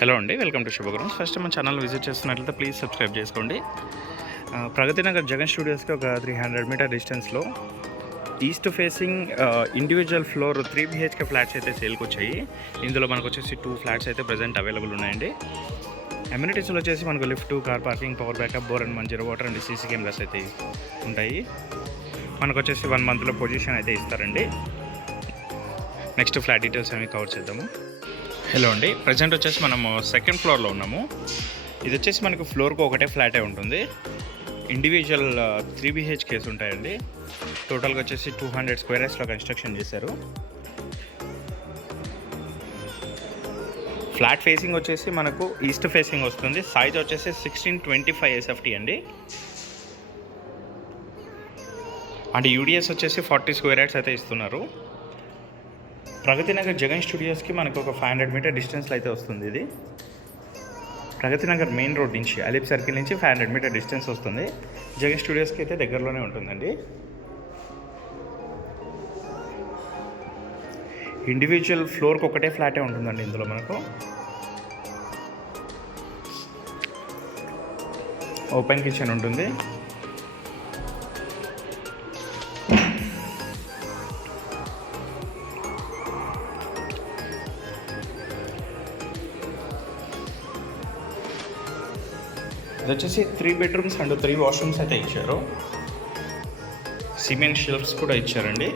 హలో అండి, welcome to శుభగురం. ఫస్ట్ మన ఛానల్ విజిట్ చేస్తున్నట్లయితే ప్లీజ్ సబ్స్క్రైబ్ చేసుకోండి. ప్రగతి నగర్ జగన్ స్టూడియోస్కి ఒక 300 మీటర్ డిస్టెన్స్లో east facing individual floor 3 BHK flats అయితే సేల్కి వచ్చాయి. ఇందులో మనకు వచ్చేసి 2 ఫ్లాట్స్ అయితే ప్రజెంట్ అవైలబుల్ ఉన్నాయండి. అమ్యూనిటీస్లో వచ్చేసి మనకు lift, car parking, power backup, bore and Manjira water and CC cameras అయితే ఉంటాయి. మనకు వచ్చేసి 1 మంత్లో పొజిషన్ అయితే ఇస్తారండి. నెక్స్ట్ ఫ్లాట్ డీటెయిల్స్ అవి కవర్ చేద్దాము. హలో అండి, ప్రజెంట్ వచ్చేసి మనము సెకండ్ ఫ్లోర్లో ఉన్నాము. ఇది వచ్చేసి మనకు ఫ్లోర్కి ఒకటే ఫ్లాటే ఉంటుంది. ఇండివిజువల్ 3 BHKs ఉంటాయండి. టోటల్గా వచ్చేసి 200 స్క్వేర్ యార్డ్స్లో కన్స్ట్రక్షన్ చేశారు. ఫ్లాట్ ఫేసింగ్ వచ్చేసి మనకు ఈస్ట్ ఫేసింగ్ వస్తుంది. సైజ్ వచ్చేసి 1625 SFT అండి. అండ్ UDS వచ్చేసి 40 స్క్వేర్ యార్డ్స్ అయితే ఇస్తున్నారు. ప్రగతి నగర్ జగన్ స్టూడియోస్కి మనకు ఒక 500 మీటర్ డిస్టెన్స్లో అయితే వస్తుంది. ఇది ప్రగతి నగర్ మెయిన్ రోడ్ నుంచి అలీప్ సర్కిల్ నుంచి 500 మీటర్ డిస్టెన్స్ వస్తుంది. జగన్ స్టూడియోస్కి అయితే దగ్గరలోనే ఉంటుందండి. ఇండివిజువల్ ఫ్లోర్కి ఒకటే ఫ్లాటే ఉంటుందండి. ఇందులో మనకు ఓపెన్ కిచెన్ ఉంటుంది. ఇది వచ్చేసి 3 బెడ్రూమ్స్ అండ్ 3 వాష్రూమ్స్ అయితే ఇచ్చారు. సిమెంట్ షెల్ఫ్స్ కూడా ఇచ్చారండి.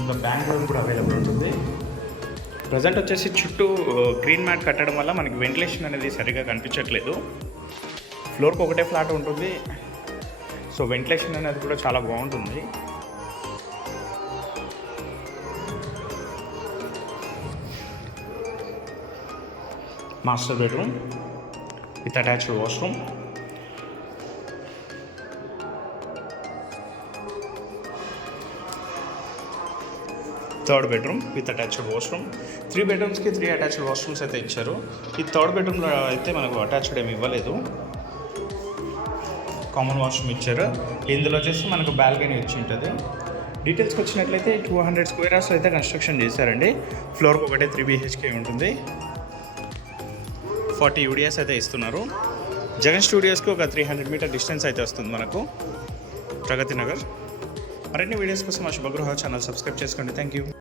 ఇంకా బ్యాంక్ లోన్ కూడా అవైలబుల్ ఉంటుంది. ప్రజెంట్ వచ్చేసి చుట్టూ గ్రీన్ మ్యాట్ కట్టడం వల్ల మనకి వెంటిలేషన్ అనేది సరిగా కనిపించట్లేదు. ఫ్లోర్కి ఒకటే ఫ్లాట్ ఉంటుంది, సో వెంటిలేషన్ అనేది కూడా చాలా బాగుంటుంది. Master bedroom with attached washroom. Third bedroom with attached washroom. 3 బెడ్రూమ్స్కి 3 అటాచ్డ్ వాష్రూమ్స్ అయితే ఇచ్చారు. ఈ థర్డ్ బెడ్రూమ్లో అయితే మనకు అటాచ్డ్ ఏమి ఇవ్వలేదు, కామన్ వాష్రూమ్ ఇచ్చారు. ఇందులో వచ్చేసి మనకు బాల్కనీ వచ్చి ఉంటుంది. డీటెయిల్స్కి వచ్చినట్లయితే 200 స్క్వేర్ యార్డ్స్ అయితే కన్స్ట్రక్షన్ చేశారండి. ఫ్లోర్కి ఒకటే 3 BHK ఉంటుంది. 40 UDS అయితే ఇస్తున్నారు. జగన్ స్టూడియోస్కి ఒక 300 మీటర్ డిస్టెన్స్ అయితే వస్తుంది మనకు ప్రగతి నగర్. మరిన్ని వీడియోస్ కోసం మా శుభగృహ ఛానల్ సబ్స్క్రైబ్ చేసుకోండి. Thank you.